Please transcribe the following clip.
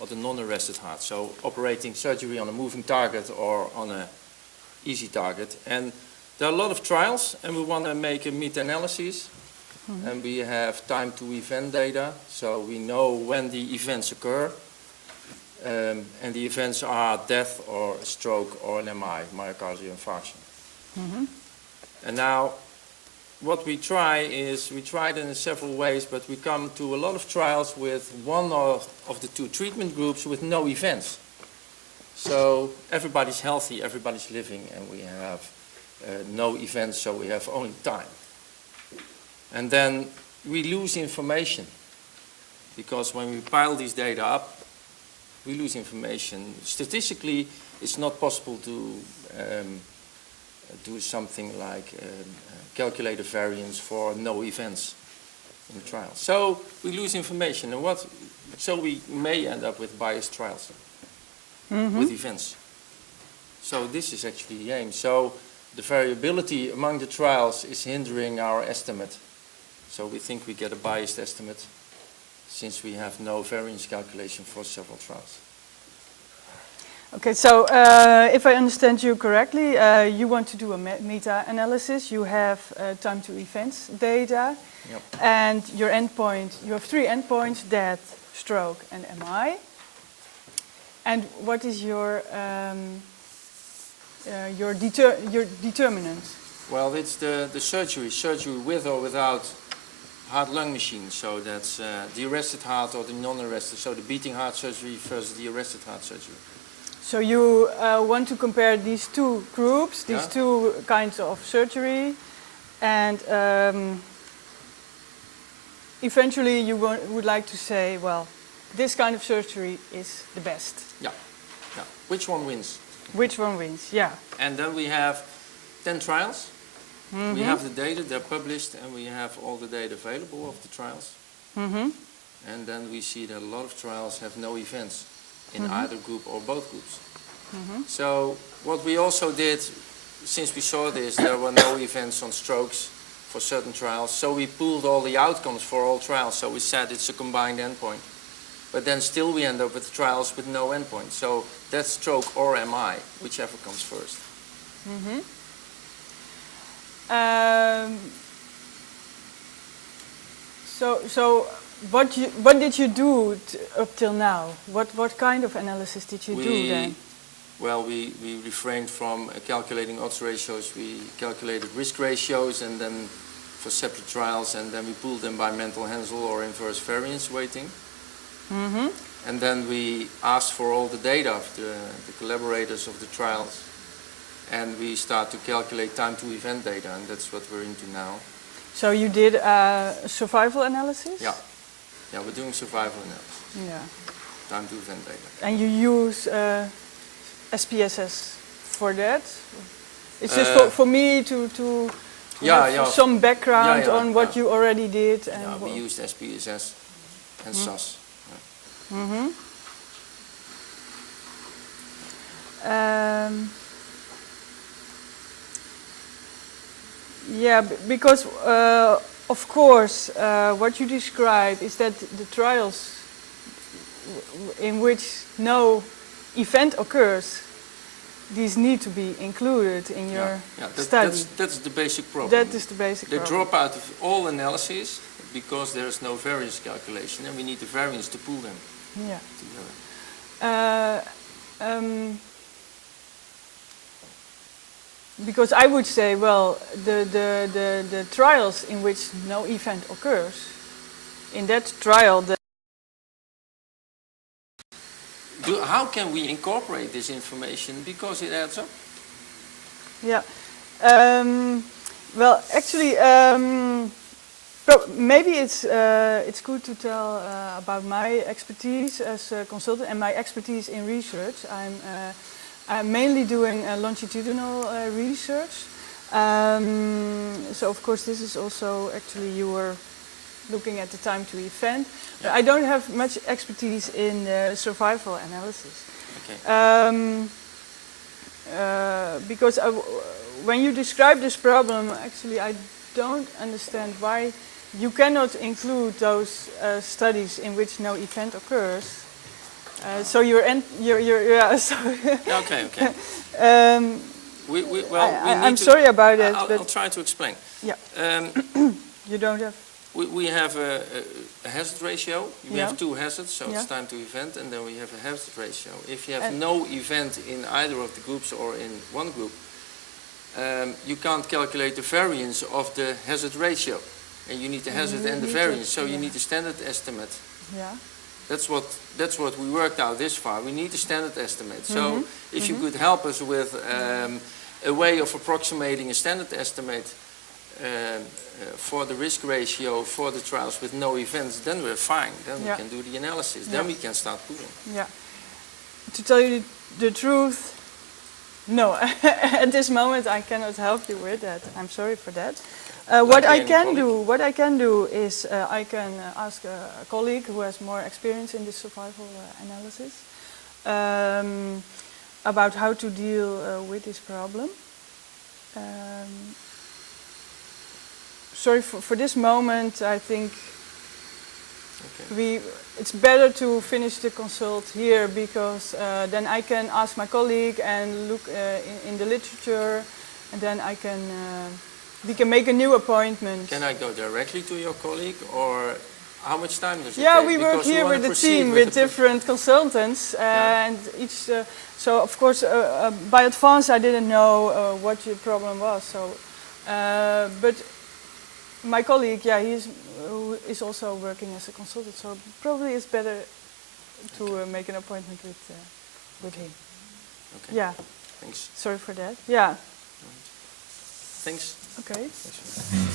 or the non-arrested heart. So operating surgery on a moving target or on an easy target. And there are a lot of trials, and we want to make a meta-analysis. And we have time to event data, so we know when the events occur. And the events are death or a stroke or an MI, myocardial infarction. And now, what we try is, we try it in several ways, but we come to a lot of trials with one of the two treatment groups with no events. So everybody's healthy, everybody's living, and we have no events, so we have only time. And then we lose information, because when we pile these data up, we lose information. Statistically, it's not possible to do something like calculate a variance for no events in the trial. So we lose information, and so we may end up with biased trials with events. So this is actually the aim. So the variability among the trials is hindering our estimate. So we think we get a biased estimate since we have no variance calculation for several trials. Okay, so if I understand you correctly, you want to do a meta-analysis. You have time to events data, and your endpoint, you have 3 endpoints: death, stroke, and MI. And what is your determinant? Well, it's the surgery with or without heart-lung machine. So that's the arrested heart or the non-arrested. So the beating heart surgery versus the arrested heart surgery. So you want to compare these two groups, these two kinds of surgery, and eventually you would like to say, well, this kind of surgery is the best. Yeah. Which one wins? Which one wins, yeah. And then we have 10 trials. We have the data, they're published, and we have all the data available of the trials. And then we see that a lot of trials have no events in either group or both groups. So what we also did, since we saw this, there were no events on strokes for certain trials, so we pooled all the outcomes for all trials. So we said it's a combined endpoint. But then still we end up with trials with no endpoint. So that's stroke or MI, whichever comes first. So what did you do up till now? What kind of analysis did you do then? Well, we refrained from calculating odds ratios. We calculated risk ratios, and then for separate trials, and then we pooled them by mental Hensel or inverse variance weighting. And then we asked for all the data of the collaborators of the trials, and we start to calculate time to event data, and that's what we're into now. So you did a survival analysis? Yeah, we're doing survival analysis. Yeah. Time to event data. And you use SPSS for that? It's just for me to have some background on what you already did. And we used SPSS and SAS. Because of course what you describe is that the trials in which no event occurs, these need to be included in your study. That's the basic problem. That is the basic problem. They drop out of all analyses because there is no variance calculation, and we need the variance to pool them together. Because I would say, well, the trials in which no event occurs, in that trial, how can we incorporate this information because it adds up? Yeah. Well, actually, maybe it's good to tell about my expertise as a consultant and my expertise in research. I'm mainly doing longitudinal research. So of course this is also actually you were looking at the time to event. But I don't have much expertise in survival analysis. Okay. Because when you describe this problem, actually I don't understand why you cannot include those studies in which no event occurs So so Yeah, okay, okay. I'm sorry about it, I'll but try to explain. yeah, Um, you don't have. we have a hazard ratio. We Yeah. have two hazards, so Yeah. it's time to event, and then we have a hazard ratio. If you have And- no event in either of the groups or in one group, you can't calculate the variance of the hazard ratio. And you need the hazard You and the need to- variance, so you yeah. need a standard estimate. Yeah. That's what we worked out this far. We need a standard estimate. So Mm-hmm. if you could help us with a way of approximating a standard estimate for the risk ratio for the trials with no events, then we're fine. Then Yeah. we can do the analysis. Yeah. Then we can start pooling. Yeah. To tell you the truth, no. At this moment, I cannot help you with that. I'm sorry for that. What Like I any can colleague? do, what I can do is I can ask a colleague who has more experience in this survival analysis about how to deal with this problem. Sorry for this moment. I think Okay. it's better to finish the consult here because then I can ask my colleague and look in the literature, and then we can make a new appointment. Can I go directly to your colleague, or how much time does it Yeah, take? we work Because we here wanna with the proceed team with with the different consultants, Yeah. and each. So of course, by advance, I didn't know what your problem was. So, but my colleague, yeah, is also working as a consultant. So probably it's better to make an appointment with him. Okay. Yeah. Thanks. Sorry for that. Yeah. Thanks. Okay. Thanks.